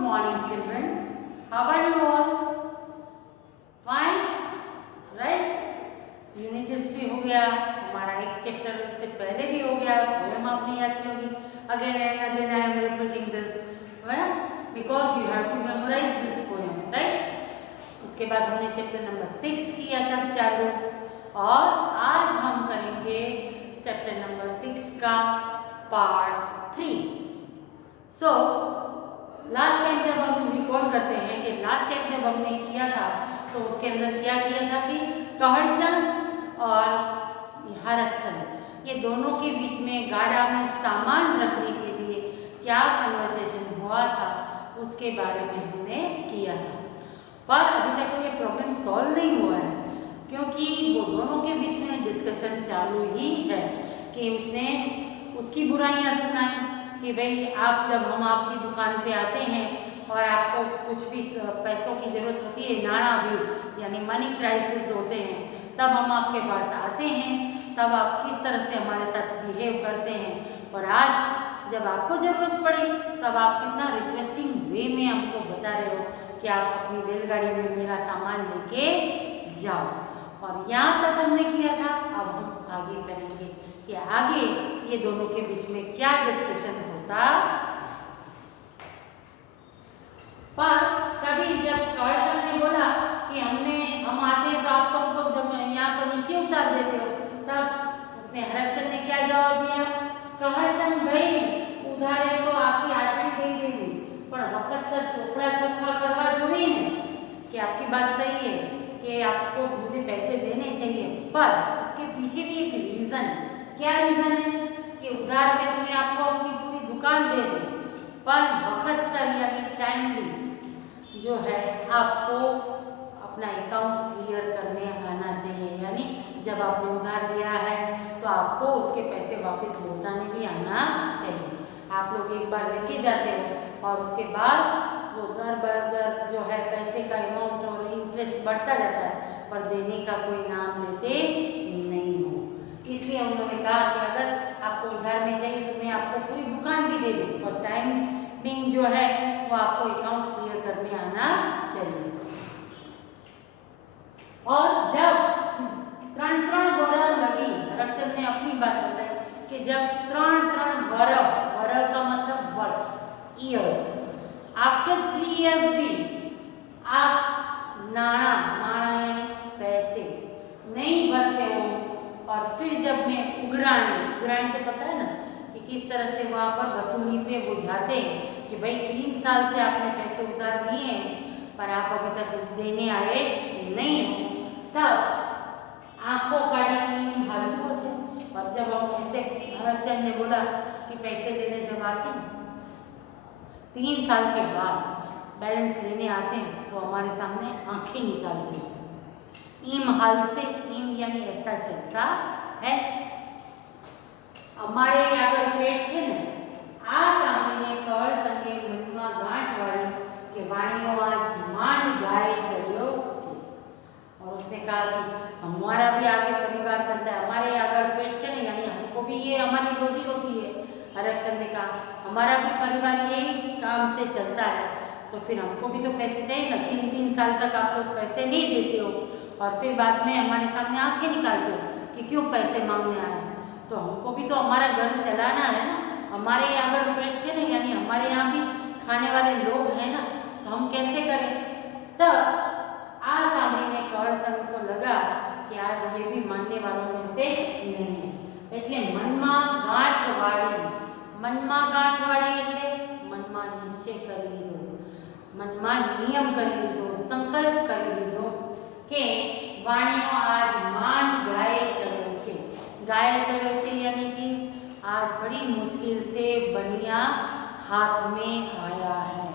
morning children. How are you all? Fine, right? Unit test भी हो गया हमारा, एक चैप्टर से पहले भी हो गया, पोएम आपने याद की होगी. Again and again I am repeating this because you have to memorise this poem, right? उसके बाद हमने चैप्टर नंबर 6 किया था चालू, और आज हम करेंगे चैप्टर नंबर 6 का पार्ट 3. सो लास्ट टाइम जब हम रिकॉल करते हैं कि लास्ट टाइम जब हमने किया था तो उसके अंदर क्या किया था कि कहड़चंद और हरकचंद ये दोनों के बीच में गाड़ा में सामान रखने के लिए क्या कन्वर्सेशन हुआ था उसके बारे में हमने किया था. पर अभी तक तो ये प्रॉब्लम सॉल्व नहीं हुआ है, क्योंकि वो दोनों के बीच में डिस्कशन चालू ही है कि उसने उसकी बुराइयां सुनाई कि भाई आप जब हम आपकी दुकान पे आते हैं और आपको कुछ भी पैसों की ज़रूरत होती है, नाणा भी यानी मनी क्राइसिस होते हैं, तब हम आपके पास आते हैं, तब आप किस तरह से हमारे साथ बिहेव करते हैं, और आज जब आपको ज़रूरत पड़ी तब आप कितना रिक्वेस्टिंग वे में हमको बता रहे हो कि आप अपनी रेलगाड़ी में मेरा सामान लेके जाओ. और यहाँ तक हमने किया था, अब हम आगे करेंगे कि आगे ये दोनों के बीच में क्या डिस्कशन होता. पर कभी जब कहड़चंद ने बोला कि हम आते हैं तो आप हमको जब यहाँ पर नीचे उतार देते हो, तब उसने हरकचंद ने क्या जवाब दिया? कहड़चंद भाई उधारे तो आखी आदमी दे देगी, पर वक्त सर चोपड़ा चोखा करवा जोड़ी ने कि आपकी बात सही है कि आपको मुझे पैसे देने चाहिए, पर उसके पीछे भी एक रीज़न है. क्या रीज़न है? कि उधार में तुम्हें आपको अपनी पूरी दुकान दे दे, पर वक्त सर यानी टाइमली जो है आपको अपना अकाउंट क्लियर करने आना चाहिए. यानी जब आपने उधार लिया है तो आपको उसके पैसे वापस लौटाने भी आना चाहिए. आप लोग एक बार लेके जाते हो और उसके बाद वो दर बदर जो है पैसे का अमाउंट और इंटरेस्ट बढ़ता जाता है, पर देने का कोई नाम लेते नहीं हो. इसलिए उन्होंने कहा कि अगर आपको उधार में चाहिए तो मैं आपको पूरी दुकान भी दे दूँ, और टाइम बिंग जो है वो आपको अकाउंट क्लियर करने आना चाहिए. और जब 3 वर्ष लगी, हरकचंद ने अपनी बात बताई कि जब 3 वर्ष का मतलब वर्ष, ईयर्स, आफ्टर 3 years भी आप नाणा यानी पैसे नहीं भरते हो, और फिर जब मैं उगरानी तो पता है ना कि किस तरह से वहाँ पर वसूली पे वो जाते हैं कि भाई 3 साल से आपने पैसे उधार लिए हैं पर आप अभी तक देने आए नहीं हो, तब आंखों का हालतों से. और जब हम ऐसे हरकचंद ने बोला कि पैसे देने जब आते हैं 3 साल के बाद बैलेंस लेने आते हैं तो हमारे सामने आंखें निकालते हैं. ईम हाल से, ईम यानी ऐसा चलता है. અમારે આગળ પેટ છે ને, આ સાંભળીને કહળચંદે મનમાં ગાંઠ વાળી કે વાણીઓ આજ માંડ ગાય ચડ્યો છે. और उसने कहा कि हमारा भी आगे परिवार चलता है, हमारे आगे पेट है ना, यानी हमको भी ये हमारी रोजी रोटी है. हरकचंद ने कहा हमारा भी परिवार यही काम से चलता है, तो फिर हमको भी तो पैसे चाहिए ना. 3 साल तक आप लोग पैसे नहीं देते हो और फिर बाद में हमारे सामने आंखें निकालते हो कि क्यों पैसे मांगने आए. तो हमको भी तो हमारा घर चलाना है ना, हमारे यहाँ पेट है ना, यानी हमारे यहाँ भी खाने वाले लोग हैं ना, तो हम कैसे करें. तब आ सामने कहड़चंद को लगा कि आज ये भी मानने वालों में से नहीं है. એટલે મનમાં ગાંઠવાળી એટલે મનમાં નિશ્ચય કરી લીધો, મનમાં નિયમ કરી લીધો, સંકલ્પ કરી લીધો કે વાણીઓ આજ માંડ ગાયે ચડ્યો છે. गाय चढ़ो से यानी कि आज बड़ी मुश्किल से बनिया हाथ में आया है,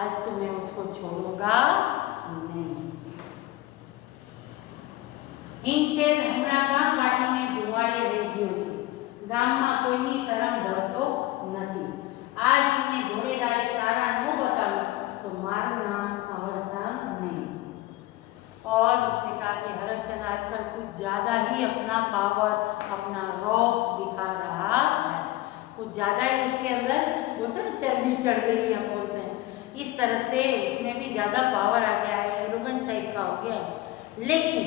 आज तो मैं उसको छोड़ूंगा नहीं. ઈંટેલ હમણાં ગામ વાટીને ધુવાડે રહી ગયો છે, ગામમાં કોઈની શરમ ડરતો નથી. આજ એને ઘોડે દાડે તારા ન બતાવું તો મારું નામ कहड़चंद नहीं. और उसने कहा कि हरकचंद आजकल कुछ ज़्यादा ही अपना पावर, अपना रौफ दिखा रहा है, कुछ ज़्यादा ही उसके अंदर बोलते हैं चर्बी चढ़ गई है, बोलते हैं इस तरह से उसमें भी ज़्यादा पावर आ गया है, एरोगेंट टाइप का हो गया है। लेकिन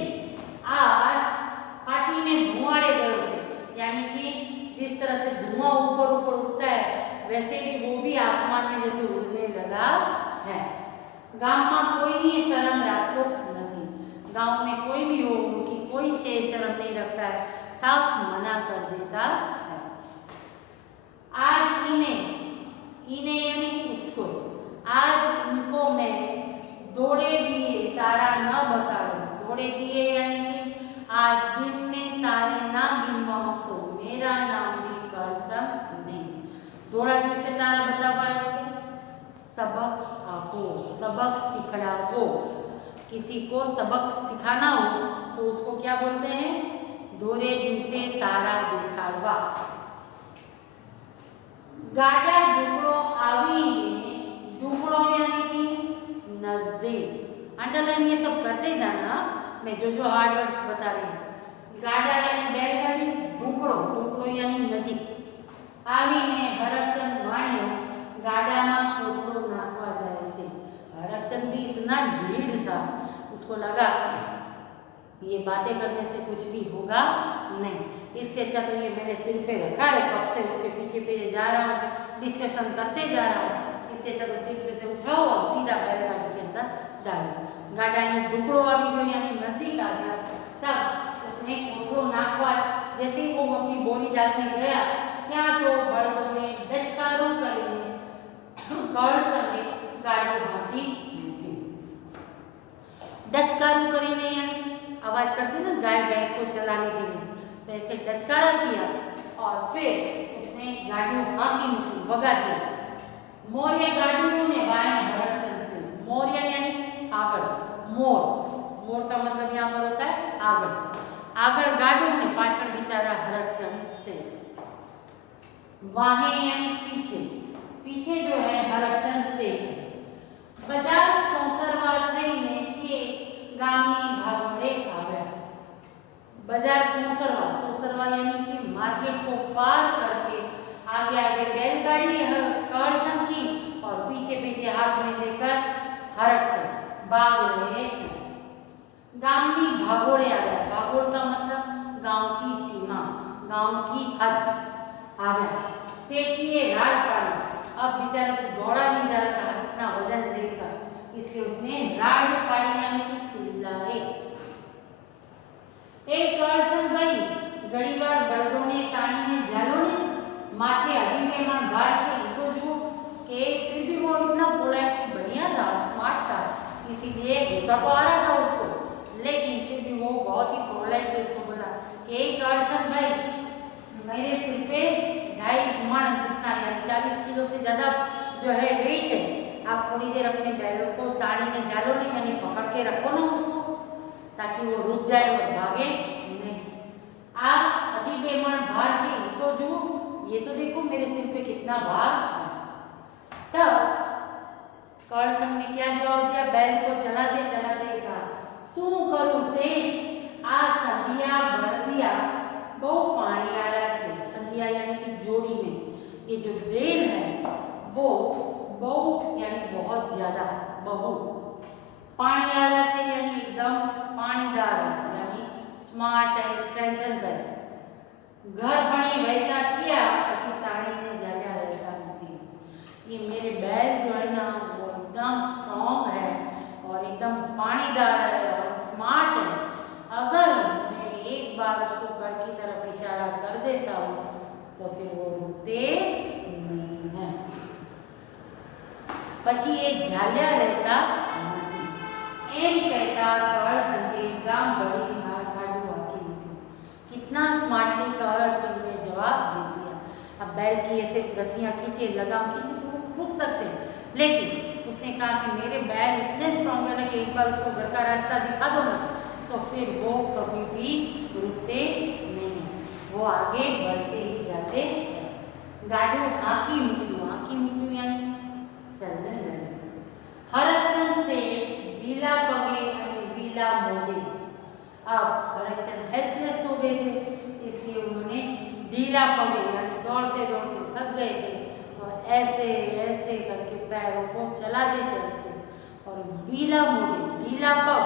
आज फाटी ने धुआड़े गयो से, यानी कि जिस तरह से धुआं ऊपर ऊपर उठता है वैसे भी वो भी आसमान में जैसे उड़ने लगा है। गांव में कोई भी शर्म रखतो नहीं, गांव में कोई भी हो उनकी कोई शर्म नहीं रखता है, साफ मना कर देता है। आज इन्हें यानी उसको, आज उनको मैं दौड़े दिए तारा न बताओ, दौड़े दिए यानी कि आज दिन में तारे ना गिनवाओ तो मेरा नाम भी करसम नहीं। दौड़ा दिवसे तारा बतावायो, सबक आपो, सबक सिखलाओ। किसी को सबक सिखाना हो तो उसको क्या बोलते हैं, दौड़े दिवसे तारा दिखाड़वा। गाड़ा डुकड़ो आवी, डुकड़ो यानी कि नजदीक। अंडरलाइन ये सब करते जाना, मैं जो जो हार्ड वर्ड्स बता रही हूँ। गाड़ा यानी बैलगाड़ी, डुकड़ो, डुकड़ो यानी नजीक। आवी ने हरचंद वाणियो, गाड़ा में कोथड़ो नाखवा जाए छे। हरचंद भी इतना ढीठ था, उसको लगा ये बातें करने से कुछ भी होगा नहीं, इससे अच्छा तो ये मैंने सिर पे रखा है, कब से उसके पीछे पीछे जा रहा हूँ, डिस्कशन करते जा रहा हूँ, इससे अच्छा तो सिर पे से उठाओ और सीधा बैलगाड़ी के अंदर डालो। गाड़ा ने डुकड़ो आ गयो यानी नजदीक आ गया, तब उसने कोथड़ो नाखवा, जैसे ही वो अपनी बोली डालने गया क्या तो बड़दो ने डचकारो करीने कड़ संगे गाड़ो हाथी मूक्यो। डचकारो करीने यानी आवाज करती ना गाय भैंस को चलाने के लिए, तो ऐसे डचकारा किया और फिर उसने गाड़ू हाथी मूकी, भगा दिया। मोरिया गाड़ू ने बाएं हरचंद से, मोरिया यानी आगड़, मोर, मोर का मतलब यहाँ पर होता है आगड़, आगड़ गाड़ू ने पाछड़ बिचारा हरचंद से। वाहे यानी पीछे, पीछे जो है हरचंद से। बजार सोसरवा थईने छे गामनी भागोड़े आव्या। बाजार सोसरवा, सोसरवा यानी कि मार्केट को पार करके आगे आगे बैलगाड़ी कड़सन की और पीछे पीछे हाथ में लेकर हरचंद भाग रहे हैं। गामनी भागोड़े आव्या, भागोड़ का मतलब गांव की सीमा, गांव की हद आव्या। सेठिए राड पाड़ी, अब बेचारे से दौड़ा नहीं जा रहा था इतना वजन लेकर, इसलिए उसने राड पाड़ी यानी कि चिल्लाए। एक करसन भाई घड़ीवार बળદો ने ताणीने झालो ने माथे अभिमान भार से तो जो कि फिर भी वो इतना पोलाइटली बढ़िया था, स्मार्ट था, इसीलिए गुस्सा तो आ रहा था उसको, लेकिन फिर भी वो बहुत ही पोलाइटली उसको बोला कि एक करसन भाई मेरे सिर पे 2.5 मण जितना यानी 40 किलो से ज़्यादा जो है वेट है, आप थोड़ी देर अपने बैलों को ताड़ीने झालो नहीं यानी पकड़ के रखो ना उसको, ताकि वो रुक जाए और भागे नहीं। आप अति बेमण भार से तो जो ये तो देखो मेरे सिर पे कितना भार है। तब करसन ने क्या जवाब दिया, बैल को चलाते चलाते कहा, शू करूं से आ संधिया बळदिया बहु पाणियारा छे। संधिया यानी कि जोड़ी में ये जो बैल है वो बहु यानी बहुत ज्यादा, बहु पाणियारा छे यानी एकदम पाणीदार यानी स्मार्ट है, स्ट्रेंथन करे। घर भणी वहता किया પછી તાણીને જાલ્યા રહેતા નથી। ये मेरे बैल जो है ना वो एकदम स्ट्रॉन्ग है और एकदम पानीदार है और स्मार्ट है, अगर मैं एक बार उसको घर की तरफ इशारा कर देता हूँ तो फिर वो रुकते नहीं है। પછી ये झाल्या रहता नहीं, एम कहता कर संगे गाम बड़ी हार काढ़ू आके निकलो। कितना स्मार्टली कर सिंह ने जवाब दे दिया। अब बैल की ऐसे रस्सियाँ खींचे, लगाम खींचे तो वो रुक सकते हैं, लेकिन उसने कहा कि मेरे बैल इतने स्ट्रॉन्ग है ना कि एक बार उसको घर का रास्ता दिखा दो ना तो फिर वो कभी भी रुकते नहीं, वो आगे बढ़ते ही जाते हैं। गाड़ू हाकी मुक्यू यानी चलने लगे। हरचंद से ढीला पगे और वीला मोड़े। अब हरचंद हेल्पलेस हो गए थे, इसलिए उन्होंने ढीला पगे यानी दौड़ते दौड़ते थक गए थे, तो ऐसे ऐसे करके पैरों को चलाते चलते और वीला मोढ़े, वीला पग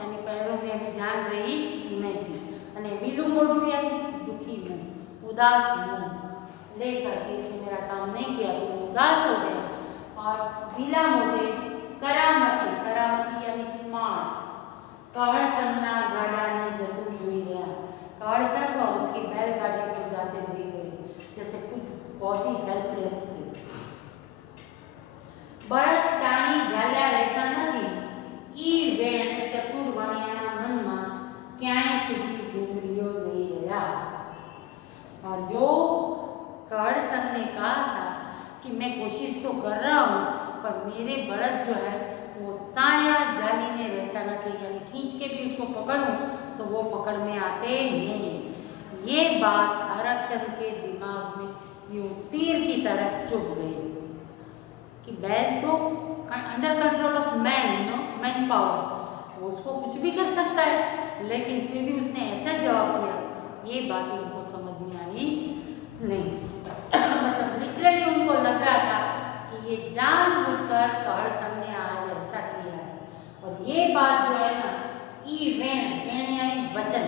यानी पैरों में अभी जान रही नहीं थी, અને વીલું મોઢું यानी दुखी मुंह, उदास मुंह लेकर के इसने मेरा काम नहीं किया तो मैं उदास हो गया। और वीला मोढ़े करामती, करामती यानी स्मार्ट, कहर संगना गाड़ाने जतुं जोई रह्या, कहर संग और उसकी बैलगाड़ी को जाते देख रहे, जैसे खुद बहुत ही हेल्पलेस थे। બળદ પ્રાણી ઝાલ્યા રહેતા નથી, ઈ વેણ ચતુર વાણિયાના મનમાં ક્યાંય સુધી ઘૂમરીઓ નહીં રહ્યા। और जो कहर संघ ने कहा था कि मैं कोशिश तो कर रहा हूँ पर मेरे बड़द जो है वो ताण्या जालीने रहता नहीं, यानी खींच के भी उसको पकड़ूं तो वो पकड़ में आते नहीं। ये बात हरकचंद के दिमाग में यूं तीर की तरह चुभ गई कि बैल तो under control of man, man power, वो उसको कुछ भी कर सकता है, लेकिन फिर भी उसने ऐसा जवाब दिया, ये बात उनको समझ में आई नहीं। मतलब लिटरली उनको लग रहा था कि ये जानबूझकर कहर संघ ने आज ऐसा किया है। और ये बात जो है ना, ई वेण, वेण यानी वचन,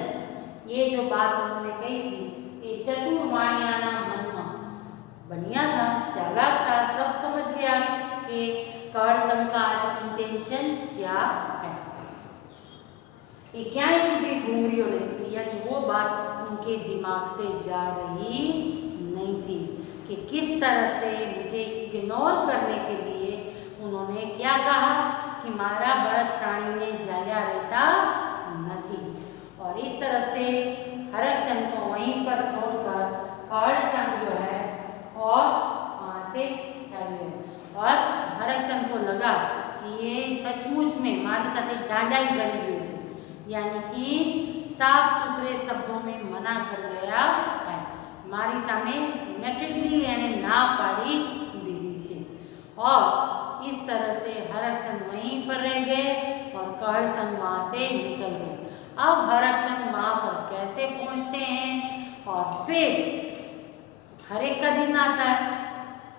ये जो बात उन्होंने कही थी ये चतुर वाणियाना मन में बढ़िया था, चालाक था, सब समझ गया कि कहर संघ का आज इंटेंशन क्या है। ये क्या सुधी घूमरियों रहती थी, यानी वो बात उनके दिमाग से जा रही नहीं थी कि किस तरह से मुझे इग्नोर करने के लिए उन्होंने क्या कहा कि मारा बળદ प्राणी ने जाल्या रहता नहीं। और इस तरह से हरकचंद को वहीं पर छोड़कर कहर संघ जो है और वहाँ से चले। और हरकचंद को लगा कि ये सचमुच में मारी साथे डांडाई करी गई है, यानी कि साफ सुथरे शब्दों में मना कर गया है, मारी सामे नेकेटली यानी ना पाड़ी दीदी से। और इस तरह से हरकचंद वहीं पर रह गए और कहर संघ वहाँ से निकल गए। अब हरकचंद वहाँ पर कैसे पहुँचते हैं और फिर हर एक का दिन आता है,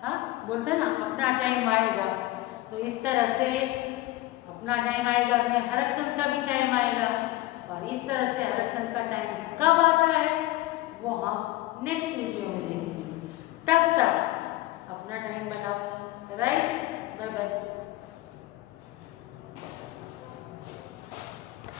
हाँ बोलते हैं ना अपना टाइम आएगा, तो इस तरह से अपना टाइम आएगा फिर हरकचंद का भी टाइम आएगा। और इस तरह से हरकचंद का टाइम कब आता है वो हम नेक्स्ट वीडियो में देखेंगे। तब तक अपना टाइम बताओ।